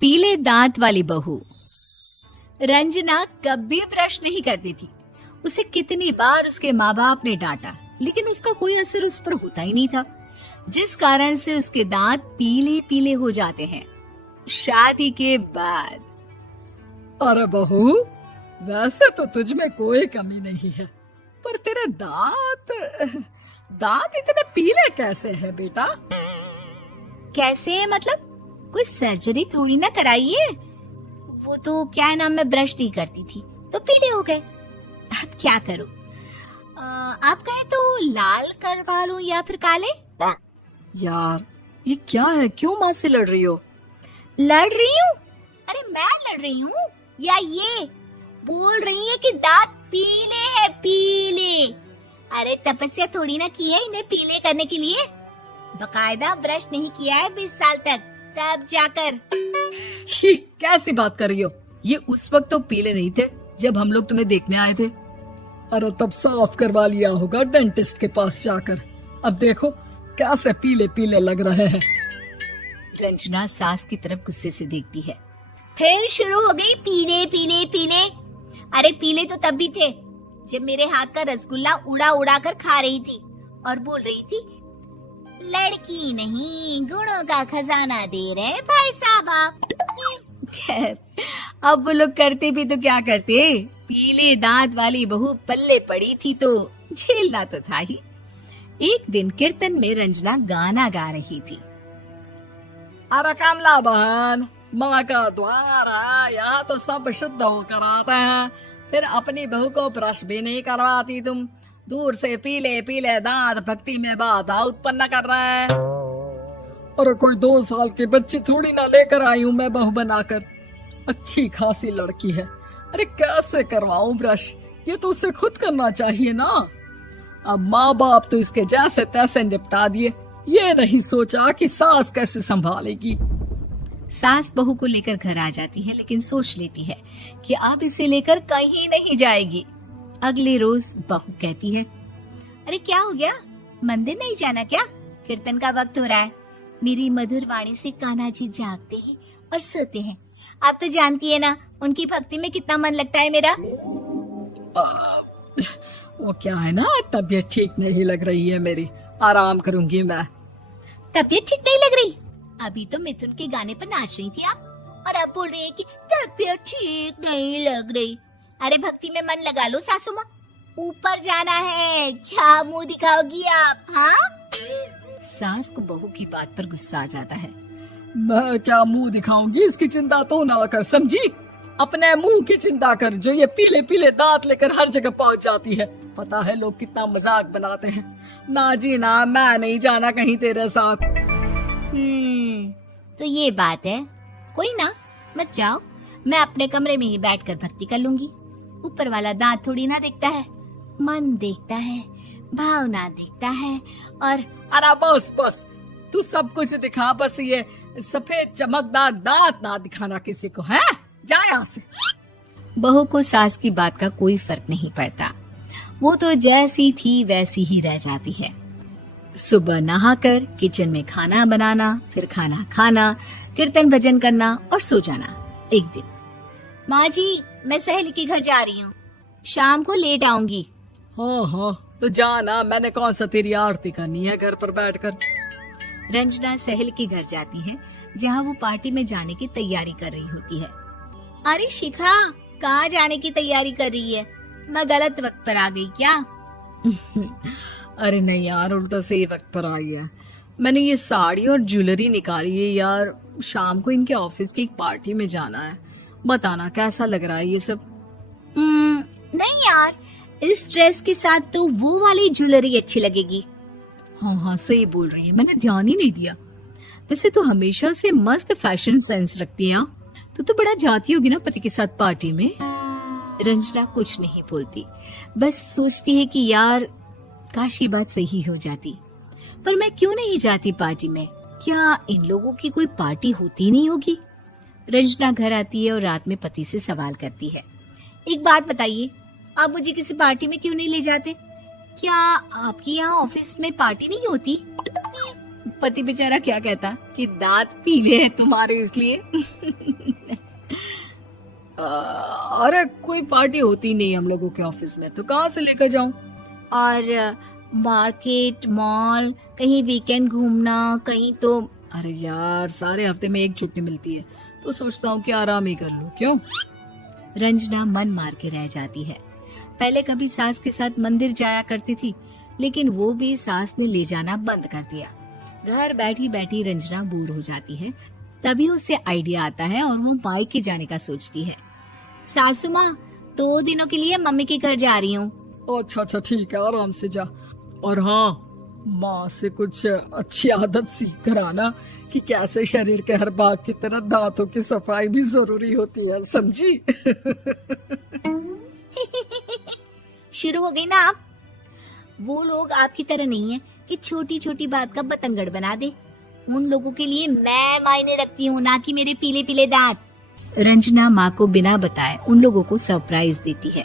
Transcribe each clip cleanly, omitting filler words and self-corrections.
पीले दांत वाली बहू। रंजना कभी ब्रश नहीं करती थी। उसे कितनी बार उसके माँ बाप ने डांटा, लेकिन उसका कोई असर उस पर होता ही नहीं था, जिस कारण से उसके दांत पीले पीले हो जाते हैं। शादी के बाद अरे बहू, वैसे तो तुझ में कोई कमी नहीं है, पर तेरे दांत इतने पीले कैसे हैं बेटा? कैसे मतलब? कोई सर्जरी थोड़ी ना कराइए। वो तो क्या नाम, मैं ब्रश नहीं करती थी तो पीले हो गए। अब क्या करूं? आप कहें तो लाल करवा लूं या फिर काले? यार ये क्या है, क्यों माँ से लड़ रही हो? लड़ रही हूँ? अरे मैं लड़ रही हूँ या ये बोल रही है कि दांत पीले हैं, पीले। अरे तपस्या थोड़ी ना की है इन्हें पीले करने के लिए। बकायदा ब्रश नहीं किया है 20 साल तक, तब जाकर। छी, कैसी बात कर रही हो? ये उस वक्त तो पीले नहीं थे जब हम लोग तुम्हें देखने आए थे। अरे तब साफ करवा लिया होगा डेंटिस्ट के पास जाकर। अब देखो कैसे पीले पीले लग रहे हैं। रंजना सास की तरफ गुस्से से देखती है। फिर शुरू हो गई पीले पीले पीले। अरे पीले तो तब भी थे जब मेरे हाथ का रसगुल्ला उड़ा उड़ा कर खा रही थी और बोल रही थी, लड़की नहीं गुणों का खजाना दे रहे भाई साहब आप। खैर, अब वो लोग करते भी तो क्या करते, पीले दांत वाली बहू पल्ले पड़ी थी तो झेलना तो था ही। एक दिन कीर्तन में रंजना गाना गा रही थी। अरे कमला बहन, माँ का द्वार है, यहाँ तो सब शुद्ध होकर आते हैं, फिर अपनी बहू को ब्रश भी नहीं करवाती तुम। दूर से पीले पीले दांत भक्ति में बाधा उत्पन्न कर रहे हैं। अरे कोई 2 साल की बच्ची थोड़ी ना लेकर आई हूँ मैं बहू बनाकर। अच्छी खासी लड़की है, अरे कैसे करवाऊं ब्रश? ये तो उसे खुद करना चाहिए ना। अब माँ बाप तो इसके जैसे तैसे निपटा दिए, ये नहीं सोचा कि सास कैसे संभालेगी। सास बहू को लेकर घर आ जाती है, लेकिन सोच लेती है कि अब इसे लेकर कहीं नहीं जाएगी। अगले रोज बहू कहती है, अरे क्या हो गया, मंदिर नहीं जाना क्या? कीर्तन का वक्त हो रहा है। मेरी मधुर वाणी से कान्हा जी जागते हैं और सोते हैं। आप तो जानती है ना उनकी भक्ति में कितना मन लगता है मेरा। वो क्या है ना, तबीयत ठीक नहीं लग रही है मेरी, आराम करूंगी मैं। तबीयत ठीक नहीं लग रही? अभी तो मिथुन के गाने पर नाच रही थी आप, और अब बोल रही है कि तबीयत ठीक नहीं लग रही। अरे भक्ति में मन लगा लो सासू माँ, ऊपर जाना है, क्या मुंह दिखाओगी आप? हाँ? सास को बहू की बात पर गुस्सा आ जाता है। मैं क्या मुंह दिखाऊंगी, इसकी चिंता तो ना कर, समझी? अपने मुंह की चिंता कर, जो ये पीले पीले दांत लेकर हर जगह पहुंच जाती है। पता है लोग कितना मजाक बनाते हैं। ना जी ना, मैं नहीं जाना कहीं तेरे साथ। तो ये बात है, कोई ना, मत जाओ, मैं अपने कमरे में ही बैठकर भक्ति कर लूंगी। ऊपर वाला दांत थोड़ी ना देखता है, मन देखता है, भावना देखता है। और अरे बस बस, तू सब कुछ दिखा, बस ये सफेद चमकदार दांत ना दिखाना किसी को, है? जा यहाँ से। बहू को सास की बात का कोई फर्क नहीं पड़ता, वो तो जैसी थी वैसी ही रह जाती है। सुबह नहाकर किचन में खाना बनाना, फिर खाना खाना, कीर्तन भजन करना और सो जाना। एक दिन, माँ जी मैं सहेली के घर जा रही हूँ, शाम को लेट आऊंगी। हाँ हाँ तो जाना, मैंने कौन सा तेरी आरती करनी है घर पर बैठकर। रंजना सहेली के घर जाती है, जहाँ वो पार्टी में जाने की तैयारी कर रही होती है। अरे शिखा, कहाँ जाने की तैयारी कर रही है? मैं गलत वक्त पर आ गई क्या? अरे नहीं यार, उल्टा सही वक्त पर आई है। मैंने ये साड़ी और ज्वेलरी निकाली है यार, शाम को इनके ऑफिस की एक पार्टी में जाना है। बताना कैसा लग रहा है ये सब? नहीं यार, इस ड्रेस के साथ तो वो वाली ज्वेलरी अच्छी लगेगी। हाँ हाँ सही बोल रही है, मैंने ध्यान ही नहीं दिया। वैसे तो हमेशा से मस्त फैशन सेंस रखती है। तो बड़ा जाती होगी ना पति के साथ पार्टी में। रंजना कुछ नहीं बोलती, बस सोचती है कि यार काश ये बात सही हो जाती, पर मैं क्यों नहीं जाती पार्टी में? क्या इन लोगों की कोई पार्टी होती नहीं होगी? रंजना घर आती है और रात में पति से सवाल करती है, एक बात बताइए, आप मुझे किसी पार्टी में क्यों नहीं ले जाते? क्या आपकी यहाँ ऑफिस में पार्टी नहीं होती? पति बेचारा क्या कहता कि दांत पीले हैं तुम्हारे इसलिए। अरे कोई पार्टी होती नहीं हम लोगों के ऑफिस में, तो कहाँ से लेकर जाऊं? और मार्केट, मॉल, कहीं वीकेंड घूमना, कहीं तो। अरे यार, सारे हफ्ते में एक छुट्टी मिलती है, तो सोचता हूँ कि आराम ही कर लूं। क्यों? रंजना मन मार के रह जाती है। पहले कभी सास के साथ मंदिर जाया करती थी, लेकिन वो भी सास ने ले जाना बंद कर दिया। घर बैठी बैठी रंजना बोर हो जाती है। तभी उसे आइडिया आता है और वो मायके जाने का सोचती है। सासू माँ, 2 दिनों के लिए मम्मी के घर जा रही हूँ। अच्छा ठीक है, आराम से जा। और हाँ, माँ से कुछ अच्छी आदत सीख कर आना कि कैसे शरीर के हर भाग की तरह दांतों की सफाई भी जरूरी होती है, समझी? शुरू हो गई ना आप। वो लोग आपकी तरह नहीं है कि छोटी छोटी बात का बतंगड़ बना दे। उन लोगों के लिए मैं मायने रखती हूँ, ना कि मेरे पीले पीले दांत। रंजना माँ को बिना बताए उन लोगों को सरप्राइज देती है,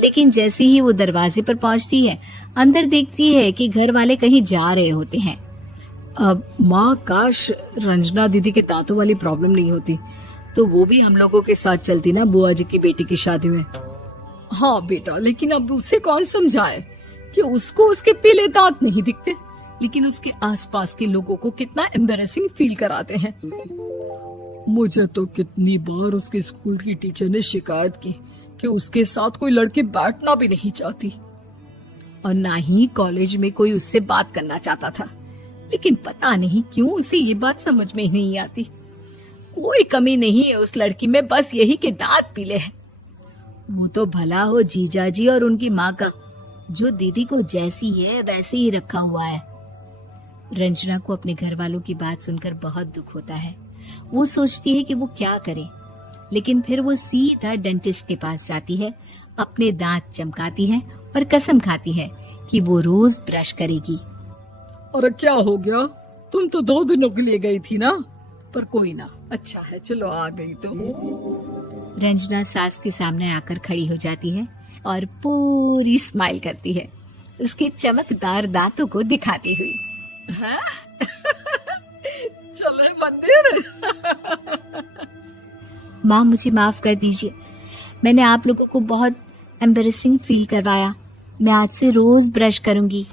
लेकिन जैसे ही वो दरवाजे पर पहुंचती है, अंदर देखती है कि घर वाले कहीं जा रहे होते हैं। अब माँ, काश रंजना दीदी के दांतों वाली प्रॉब्लम नहीं होती, तो वो भी हम लोगों के साथ चलती ना बुआ जी की बेटी की शादी में। हाँ बेटा, लेकिन अब उसे कौन समझाए कि उसको उसके पीले दांत नहीं दिखते, लेकिन उसके आसपास के लोगों को कितना एम्बैरेसिंग फील कराते हैं। मुझे तो कितनी बार उसके स्कूल की टीचर ने शिकायत की कि उसके साथ कोई लड़की बैठना भी नहीं चाहती, और ना ही कॉलेज में कोई उससे बात करना चाहता था। लेकिन पता नहीं क्यों उसे ये बात समझ में ही नहीं आती। कोई कमी नहीं है उस लड़की में, बस यही कि दांत पीले हैं। वो तो भला हो जीजा जी और उनकी माँ का, जो दीदी को जैसी है वैसे ही रखा हुआ है। रंजना को अपने घर वालों की बात सुनकर बहुत दुख होता है। वो सोचती है कि वो क्या करे, लेकिन फिर वो सीधा डेंटिस्ट के पास जाती है, अपने दांत चमकाती है और कसम खाती है कि वो रोज ब्रश करेगी। अरे क्या हो गया? तुम तो 2 दिनों के लिए गई थी ना, पर कोई ना, अच्छा है, चलो आ गई तो। रंजना सास के सामने आकर खड़ी हो जाती है और पूरी स्माइल करती है, उसके चमकदार दांतों को दिखाती हुई। हैं? चले मंदिर। माँ, मुझे माफ कर दीजिए, मैंने आप लोगों को बहुत एम्बैरेसिंग फील करवाया। मैं आज से रोज ब्रश करूंगी।